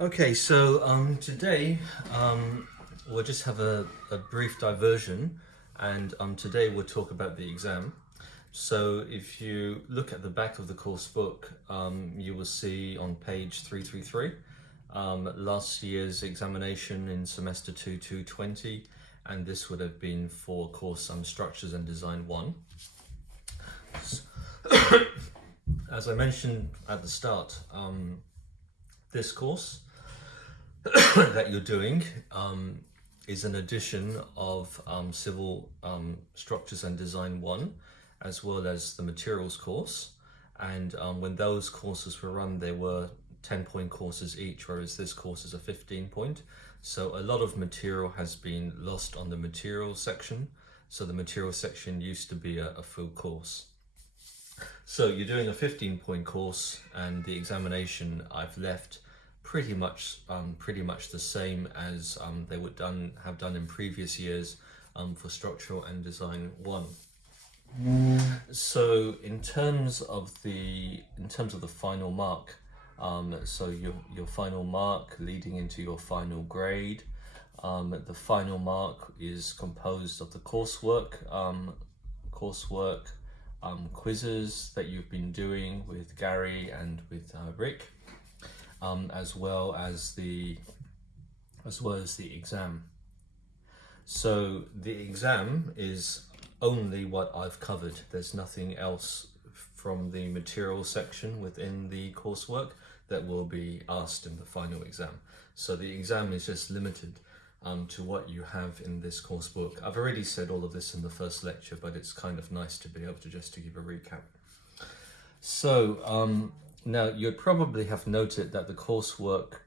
Okay, so today we'll just have a brief diversion, and today we'll talk about the exam. So if you look at the back of the course book, you will see on page 333 last year's examination in semester 2 220, and this would have been for course Structures and Design 1. As I mentioned at the start, this course that you're doing is an addition of Civil Structures and Design 1, as well as the Materials course. And when those courses were run, they were 10-point courses each, whereas this course is a 15-point. So a lot of material has been lost on the materials section. So the materials section used to be a full course. So you're doing a 15-point course, and the examination I've left pretty much the same as they would have done in previous years for Structural and Design 1. So in terms of the final mark, so your final mark leading into your final grade, the final mark is composed of the coursework, quizzes that you've been doing with Gary and with Rick, as well as the exam. So the exam is only what I've covered. There's nothing else from the material section within the coursework that will be asked in the final exam. So the exam is just limited to what you have in this course book. I've already said all of this in the first lecture, but it's kind of nice to be able to give a recap. So now you'd probably have noted that the coursework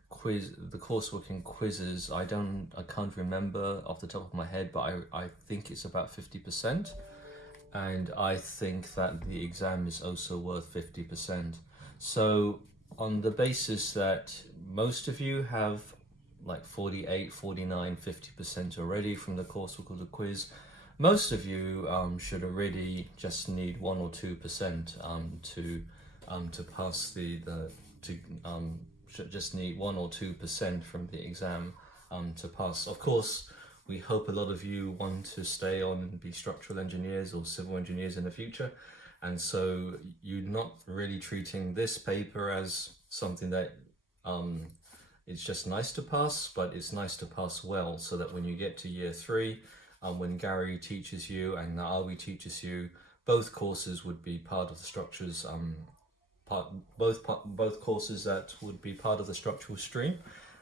and quizzes, I can't remember off the top of my head, but I think it's about 50%, and I think that the exam is also worth 50%. So on the basis that most of you have like 48, 49, 50% already from the coursework or the quiz, most of you should already just need 1 or 2% to pass just need 1 or 2% from the exam to pass. Of course, we hope a lot of you want to stay on and be structural engineers or civil engineers in the future, and so you're not really treating this paper as something that it's just nice to pass, but it's nice to pass well, so that when you get to year 3, when Gary teaches you and Naawi teaches you, both courses would be part of the structures. Both courses that would be part of the structural stream,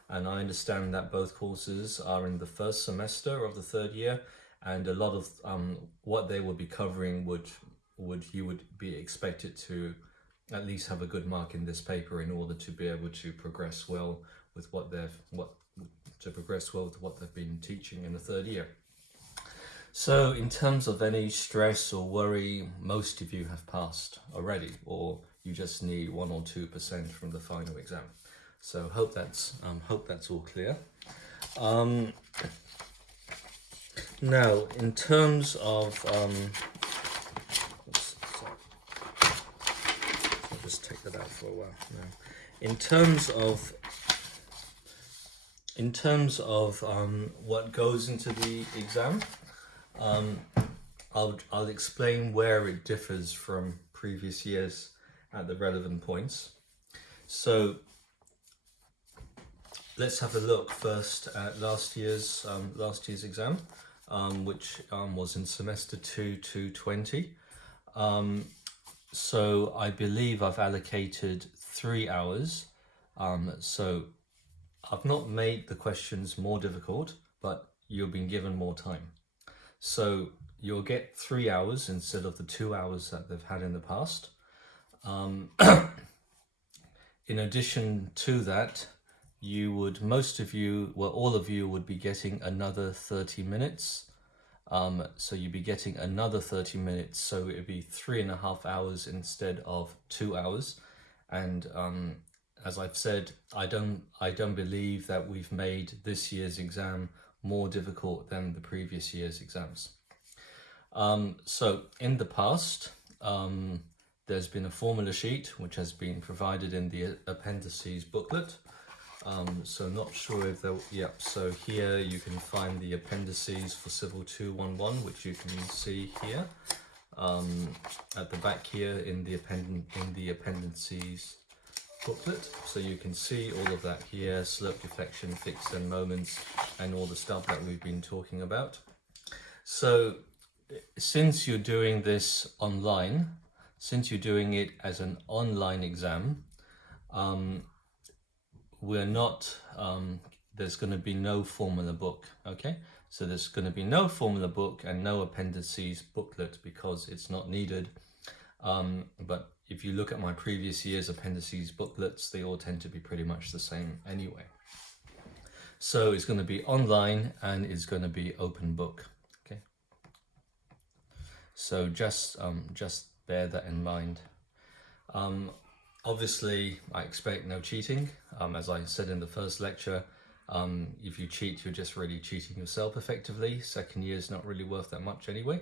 and I understand that both courses are in the first semester of the 3rd year, and a lot of what they will be covering you would be expected to at least have a good mark in this paper in order to be able to progress well with what they've been teaching in the 3rd year. So in terms of any stress or worry, most of you have passed already, or you just need 1 or 2% from the final exam. So hope that's all clear. Now, in terms of I'll just take that out for a while. Now, in terms of what goes into the exam, I'll explain where it differs from previous years at the relevant points. So let's have a look first at last year's exam, which was in semester 2 220. So I believe I've allocated 3 hours. So I've not made the questions more difficult, but you've been given more time. So you'll get 3 hours instead of the 2 hours that they've had in the past. In addition to that, all of you would be getting another 30 minutes. So you'd be getting another 30 minutes, so it'd be 3.5 hours instead of 2 hours. And as I've said, I don't believe that we've made this year's exam more difficult than the previous year's exams. So in the past, there's been a formula sheet which has been provided in the appendices booklet, So not sure if there, yep, so here you can find the appendices for Civil 211, which you can see here. At the back here in the appendices booklet, so you can see all of that here: slope, deflection, fixed end moments, and all the stuff that we've been talking about. So since you're doing this online, since you're doing it as an online exam, we're not, there's going to be no formula book, okay? So there's going to be no formula book and no appendices booklet because it's not needed. But if you look at my previous year's appendices booklets, they all tend to be pretty much the same anyway. So it's going to be online and it's going to be open book, okay? So just bear that in mind. Obviously, I expect no cheating. As I said in the first lecture, if you cheat, you're just really cheating yourself effectively. Second year is not really worth that much anyway.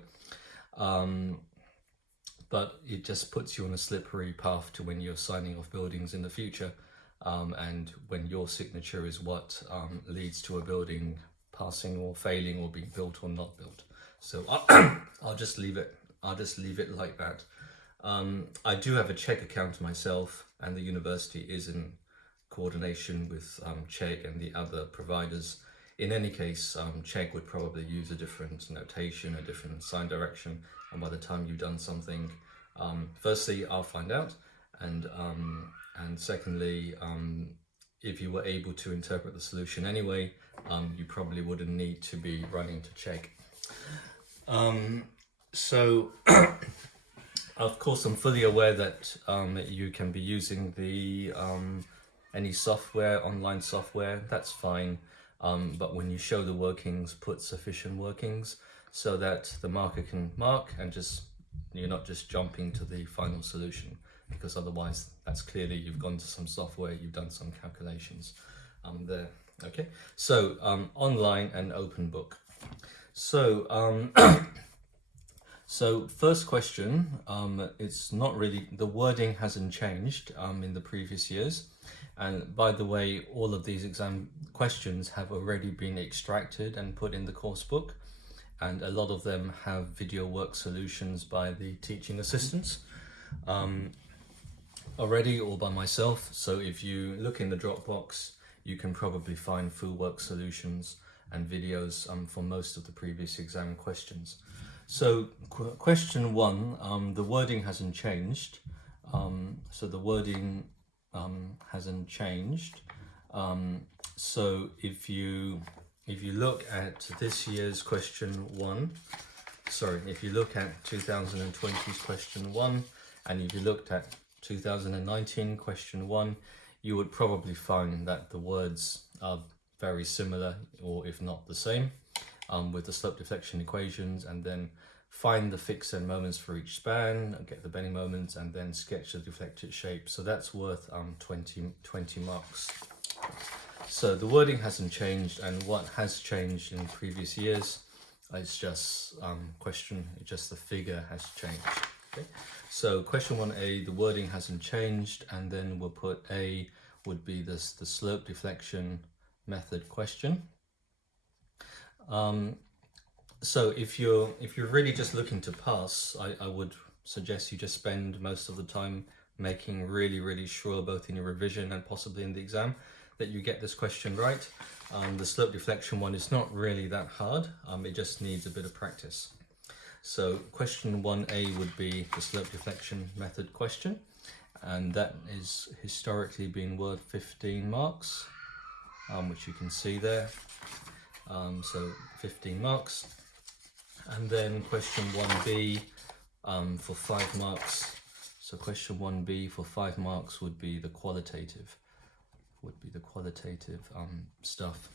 But it just puts you on a slippery path to when you're signing off buildings in the future, and when your signature is what leads to a building passing or failing or being built or not built. So I'll just leave it like that. I do have a Chegg account myself, and the university is in coordination with Chegg and the other providers. In any case, Chegg would probably use a different notation, a different sign direction, and by the time you've done something, firstly, I'll find out, and secondly, if you were able to interpret the solution anyway, you probably wouldn't need to be running to Chegg. So, of course, I'm fully aware that you can be using the any software, online software, that's fine. But when you show the workings, put sufficient workings so that the marker can mark and you're not just jumping to the final solution, because otherwise that's clearly you've gone to some software, you've done some calculations there. Okay, so online and open book. So so first question, it's not really, the wording hasn't changed in the previous years. And by the way, all of these exam questions have already been extracted and put in the course book. And a lot of them have video work solutions by the teaching assistants already, or by myself. So if you look in the Dropbox, you can probably find full work solutions and videos for most of the previous exam questions. So question one, the wording hasn't changed. So the wording hasn't changed. So if you look at this year's question one, if you look at 2020's question one, and if you looked at 2019 question one, you would probably find that the words are very similar, or if not the same, with the slope deflection equations, and then find the fixed end moments for each span, get the bending moments, and then sketch the deflected shape. So that's worth 20 marks. So the wording hasn't changed, and what has changed in previous years is just just the figure has changed. Okay, so question 1A, the wording hasn't changed, and then we'll put A would be the slope deflection method question. So if you're really just looking to pass, I would suggest you just spend most of the time making really sure, both in your revision and possibly in the exam, that you get this question right. The slope deflection one is not really that hard, it just needs a bit of practice. So question 1A would be the slope deflection method question, and that is historically been worth 15 marks, which you can see there. So 15 marks. And then question 1B for 5 marks. So question 1B for 5 marks would be the qualitative stuff.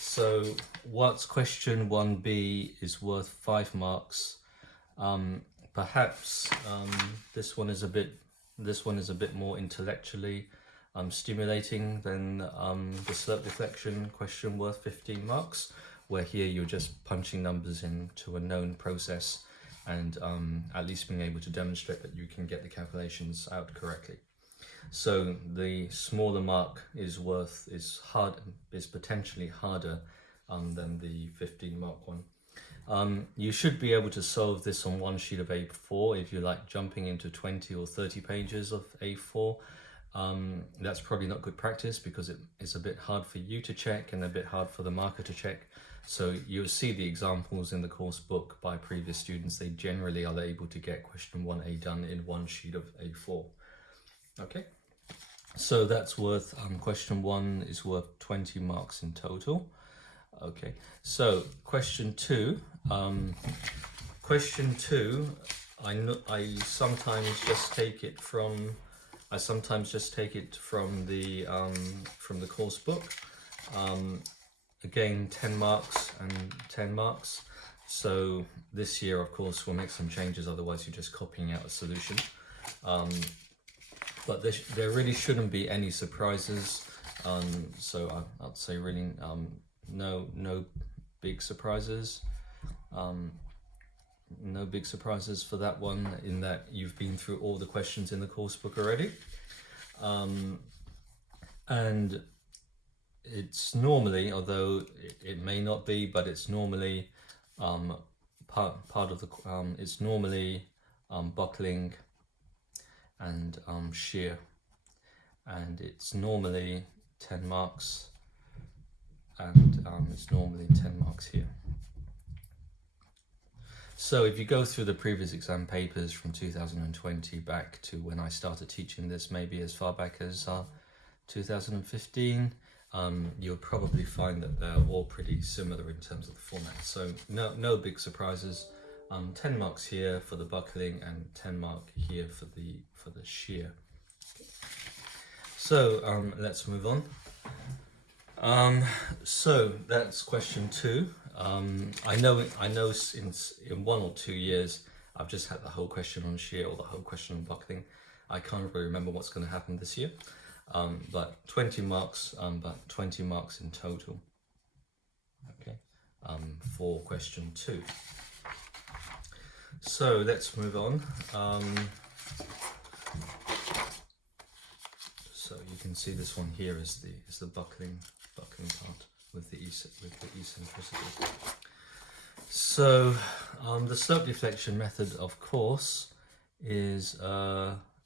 So what's question 1B is worth 5 marks. Perhaps this one is a bit more intellectually stimulating than the slope deflection question worth 15 marks, where here you're just punching numbers into a known process and at least being able to demonstrate that you can get the calculations out correctly. So the smaller mark is potentially harder than the 15 mark one. You should be able to solve this on one sheet of A4 if you like jumping into 20 or 30 pages of A4. That's probably not good practice because it's a bit hard for you to check and a bit hard for the marker to check. So you'll see the examples in the course book by previous students. They generally are able to get question 1A done in one sheet of A4. Okay, so that's worth, question 1 is worth 20 marks in total. Okay, so question 2. Question 2, I sometimes just take it from the course book. Again, 10 marks and 10 marks. So this year, of course, we'll make some changes, otherwise you're just copying out a solution. But there really shouldn't be any surprises. So I'd say really no big surprises. No big surprises for that one, in that you've been through all the questions in the course book already. And it's normally, although it may not be, but it's normally part of the it's normally buckling and shear, and it's normally 10 marks, and it's normally 10 marks here. So if you go through the previous exam papers from 2020 back to when I started teaching this, maybe as far back as 2015, you'll probably find that they're all pretty similar in terms of the format. So no big surprises. 10 marks here for the buckling and 10 mark here for the shear. Okay. So let's move on. So that's question 2. I know in 1 or 2 years I've just had the whole question on shear or the whole question on buckling. I can't really remember what's going to happen this year. But 20 marks, but 20 marks in total. Okay, for question 2. So let's move on. So you can see this one here is the buckling part with the eccentricity. So the slope deflection method, of course, is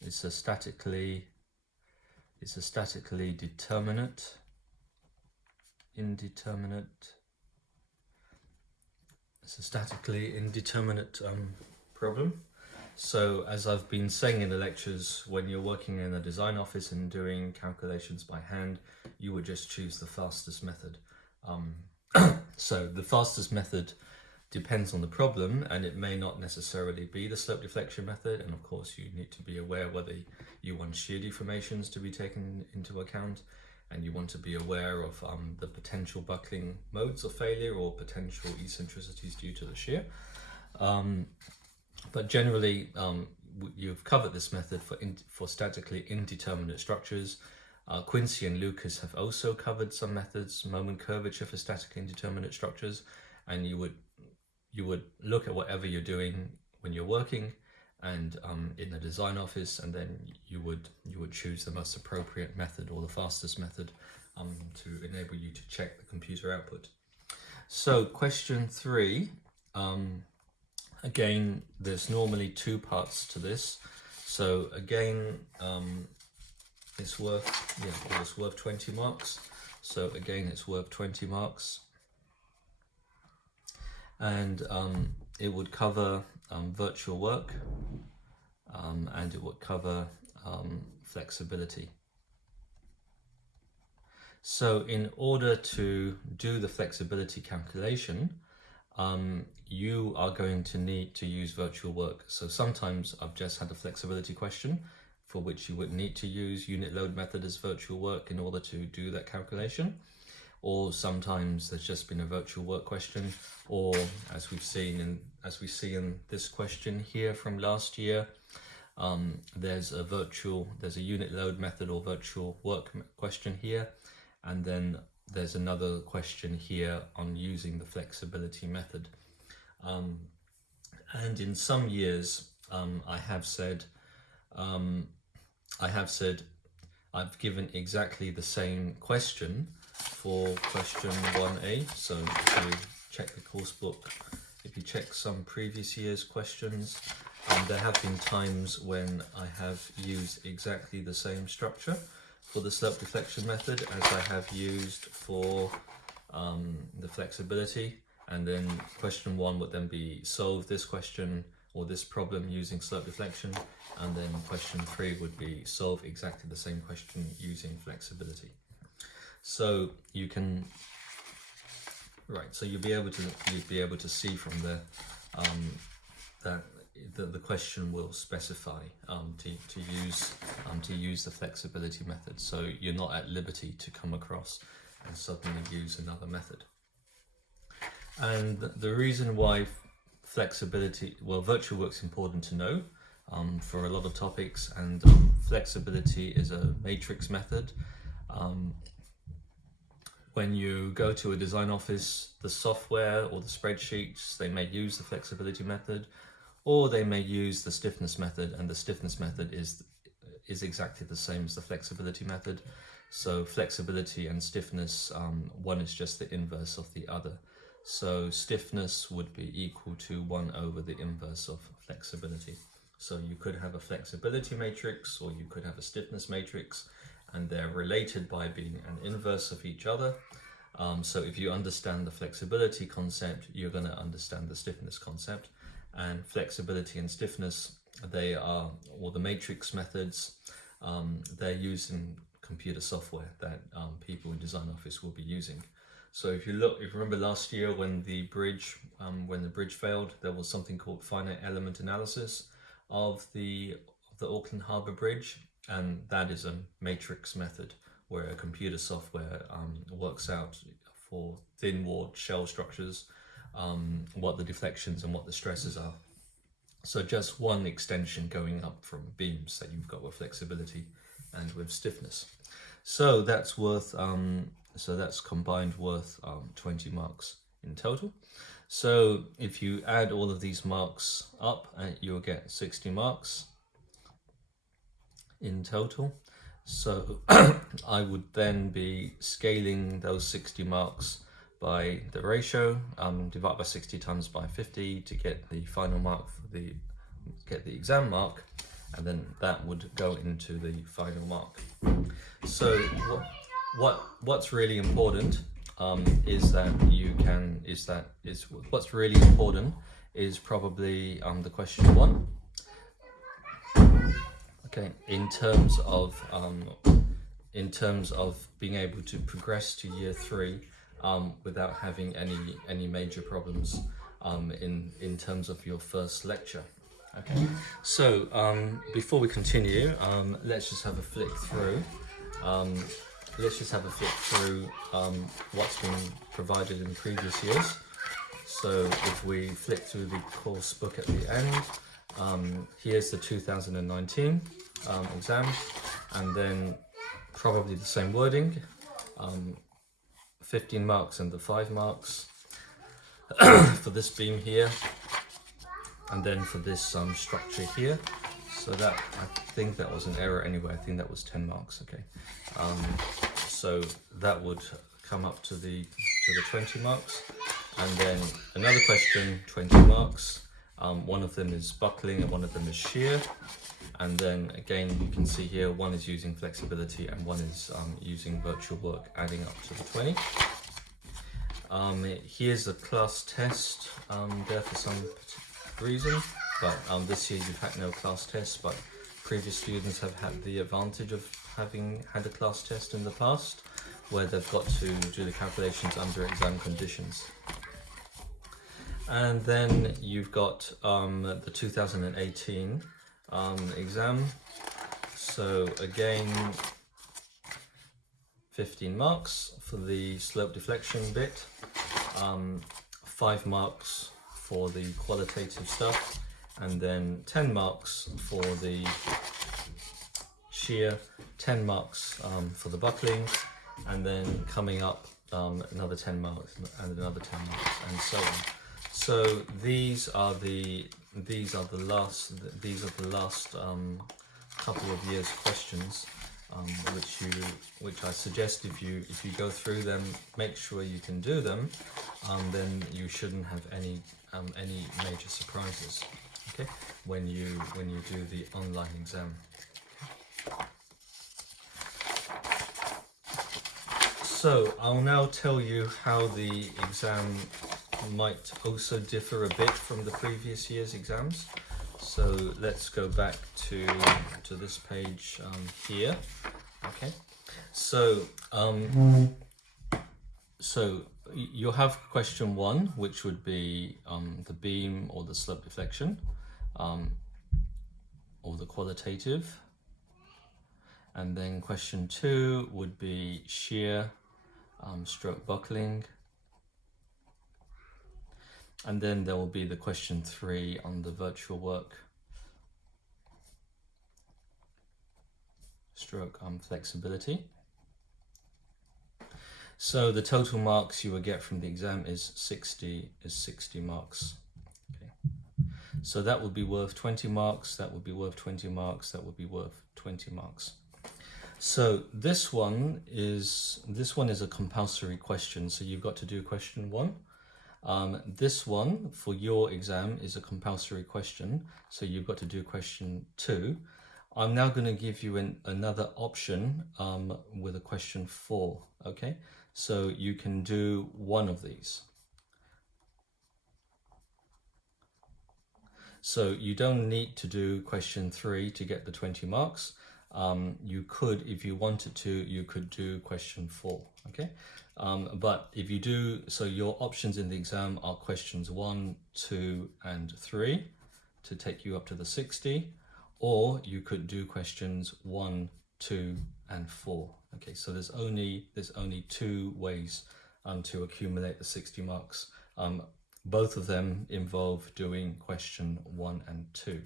it's a statically indeterminate problem. So as I've been saying in the lectures, when you're working in a design office and doing calculations by hand, you would just choose the fastest method. So the fastest method depends on the problem, and it may not necessarily be the slope deflection method. And of course, you need to be aware whether you want shear deformations to be taken into account, and you want to be aware of the potential buckling modes of failure or potential eccentricities due to the shear. But generally, you've covered this method for statically indeterminate structures. Quincy and Lucas have also covered some methods, moment curvature for statically indeterminate structures, and you would look at whatever you're doing when you're working and in the design office, and then you would choose the most appropriate method or the fastest method to enable you to check the computer output. So question 3, again, there's normally 2 parts to this. So again, it's worth 20 marks. So again, it's worth 20 marks. And it would cover virtual work, and it would cover flexibility. So in order to do the flexibility calculation, you are going to need to use virtual work. So sometimes I've just had a flexibility question for which you would need to use unit load method as virtual work in order to do that calculation. Or sometimes there's just been a virtual work question, or as we see in this question here from last year, there's a unit load method or virtual work question here, and then there's another question here on using the flexibility method. And in some years, I have said I've given exactly the same question for question 1A. So if you check the course book, if you check some previous year's questions, there have been times when I have used exactly the same structure for the slope deflection method as I have used for the flexibility, and then question 1 would then be solve this question or this problem using slope deflection, and then question 3 would be solve exactly the same question using flexibility. So you can, right, so you'll be able to see from there that the question will specify to use the flexibility method. So you're not at liberty to come across and suddenly use another method. And the reason why flexibility, well, virtual work's important to know for a lot of topics, and flexibility is a matrix method. When you go to a design office, the software or the spreadsheets, they may use the flexibility method, or they may use the stiffness method, and the stiffness method is exactly the same as the flexibility method. So flexibility and stiffness, one is just the inverse of the other. So stiffness would be equal to 1 over the inverse of flexibility. So you could have a flexibility matrix, or you could have a stiffness matrix, and they're related by being an inverse of each other. So if you understand the flexibility concept, you're going to understand the stiffness concept. And flexibility and stiffness, they are, or the matrix methods, they're used in computer software that people in design office will be using. So if you remember last year when the bridge failed, there was something called finite element analysis of the Auckland Harbour Bridge, and that is a matrix method where a computer software works out for thin walled shell structures what the deflections and what the stresses are. So just one extension going up from beams that you've got with flexibility and with stiffness. So that's worth so that's combined worth 20 marks in total. So if you add all of these marks up, you'll get 60 marks in total. So I would then be scaling those 60 marks by the ratio, divide by 60 times by 50 to get the final mark for the exam mark, and then that would go into the final mark. So what's really important what's really important is probably the question 1. Okay, in terms of being able to progress to year 3 without having any major problems in terms of your first lecture. Okay, so before we continue, let's just have a flick through. What's been provided in previous years. So if we flick through the course book at the end, here's the 2019 exam, and then probably the same wording, 15 marks and the 5 marks for this beam here, and then for this structure here. So that, I think that was an error anyway, I think that was 10 marks, okay. So that would come up to the 20 marks, and then another question, 20 marks. One of them is buckling and one of them is shear, and then again you can see here one is using flexibility and one is using virtual work, adding up to the 20. Here's a class test there for some reason, but this year you've had no class tests, but previous students have had the advantage of having had a class test in the past where they've got to do the calculations under exam conditions. And then you've got the 2018 exam. So again, 15 marks for the slope deflection bit, 5 marks for the qualitative stuff, and then 10 marks for the shear, 10 marks for the buckling, and then coming up another 10 marks and another 10 marks, and so on. So these are the last couple of years questions which I suggest if you go through them, make sure you can do them, then you shouldn't have any major surprises, okay, when you do the online exam. So I'll now tell you how the exam might also differ a bit from the previous year's exams. So let's go back to this page here. Okay. So you'll have question 1, which would be the beam or the slope deflection, or the qualitative. And then question 2 would be shear, stroke buckling. And then there will be the question 3 on the virtual work, stroke flexibility. So the total marks you will get from the exam is 60 marks. Okay. So that would be worth 20 marks, that would be worth 20 marks, that would be worth 20 marks. So this one is a compulsory question, so you've got to do question 1. This one for your exam is a compulsory question, so you've got to do question 2. I'm now going to give you another option with a question 4, okay? So you can do one of these. So you don't need to do question 3 to get the 20 marks. You could, if you wanted to, you could do question 4, okay? But if you do, so your options in the exam are questions 1, 2, and 3 to take you up to the 60, or you could do questions 1, 2, and 4. Okay, so there's only 2 ways to accumulate the 60 marks. Both of them involve doing question 1 and 2.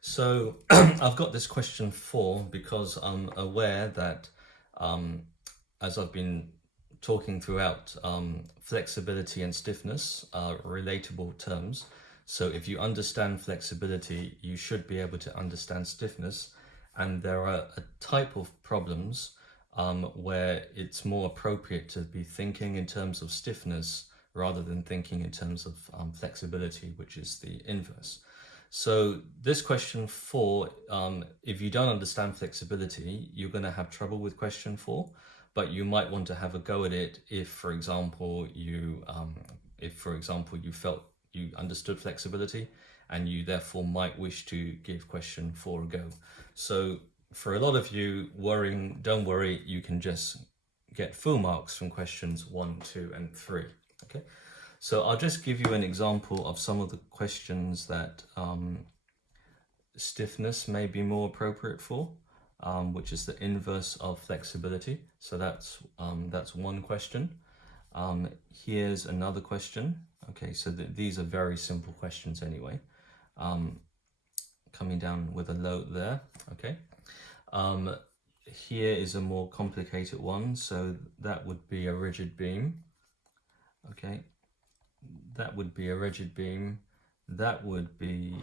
So I've got this question 4 because I'm aware that as I've been talking throughout, flexibility and stiffness are relatable terms. So if you understand flexibility, you should be able to understand stiffness. And there are a type of problems where it's more appropriate to be thinking in terms of stiffness rather than thinking in terms of flexibility, which is the inverse. So this question 4, if you don't understand flexibility, you're going to have trouble with question 4, but you might want to have a go at it if, for example, you felt you understood flexibility, and you therefore might wish to give question 4 a go. So for a lot of you don't worry, you can just get full marks from questions 1, 2, and 3. Okay. So I'll just give you an example of some of the questions that stiffness may be more appropriate for, which is the inverse of flexibility. So that's one question. Here's another question. Okay, so these are very simple questions anyway. Coming down with a load there. Okay. Here is a more complicated one. So that would be a rigid beam. Okay. That would be a rigid beam. That would be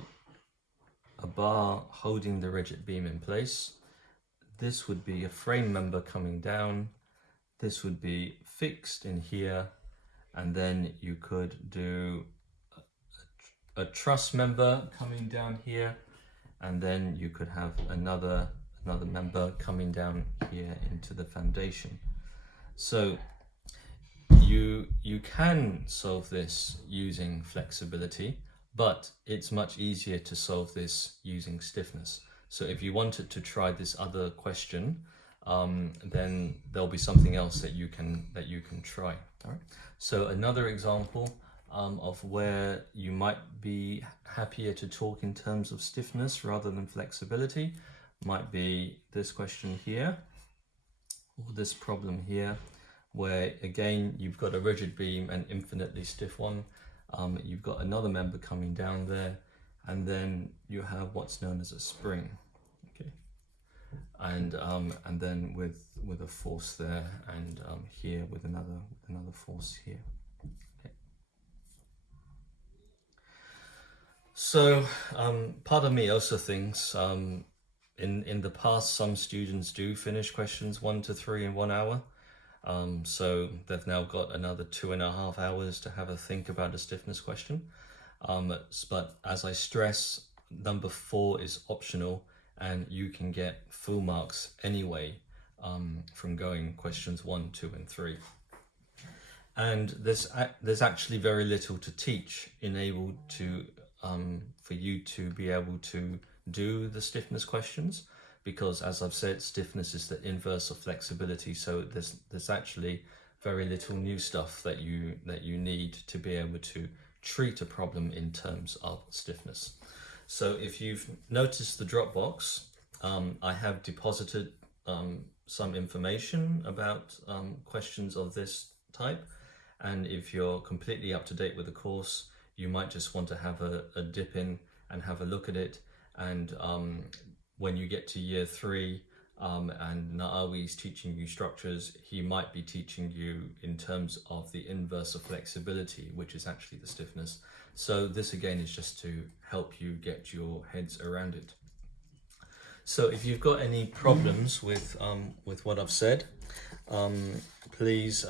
a bar holding the rigid beam in place. This would be a frame member coming down. This would be fixed in here. And then you could do a truss member coming down here. And then you could have another member coming down here into the foundation. So you can solve this using flexibility, but it's much easier to solve this using stiffness. So if you wanted to try this other question, then there'll be something else that you can try. All right. So another example of where you might be happier to talk in terms of stiffness rather than flexibility might be this question here, or this problem here, where again you've got a rigid beam and infinitely stiff one. You've got another member coming down there, and then you have what's known as a spring. Okay, and then with a force there, and here with another force here. Okay. So part of me also thinks in the past, some students do finish questions 1 to 3 in 1 hour. So they've now got another 2.5 hours to have a think about a stiffness question. But as I stress, number 4 is optional, and you can get full marks anyway from going questions 1, 2, and 3. And there's actually very little to teach for you to be able to do the stiffness questions, because as I've said, stiffness is the inverse of flexibility. So there's actually very little new stuff that you need to be able to treat a problem in terms of stiffness. So if you've noticed the Dropbox, I have deposited some information about questions of this type. And if you're completely up to date with the course, you might just want to have a dip in and have a look at it. And when you get to year 3, and Na'awi is teaching you structures, he might be teaching you in terms of the inverse of flexibility, which is actually the stiffness. So this again is just to help you get your heads around it. So if you've got any problems with what I've said, please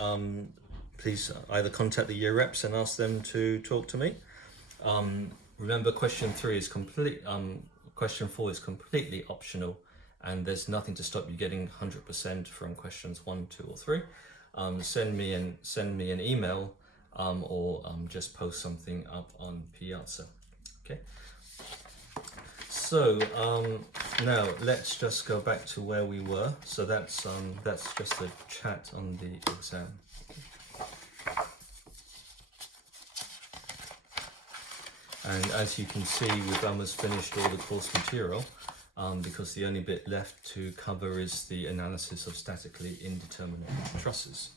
either contact the year reps and ask them to talk to me. Remember, question 4 is completely optional, and there's nothing to stop you getting 100% from questions 1, 2, or 3. Send me an email, or just post something up on Piazza. Okay. So now let's just go back to where we were. So that's just a chat on the exam. And as you can see, we've almost finished all the course material, because the only bit left to cover is the analysis of statically indeterminate trusses.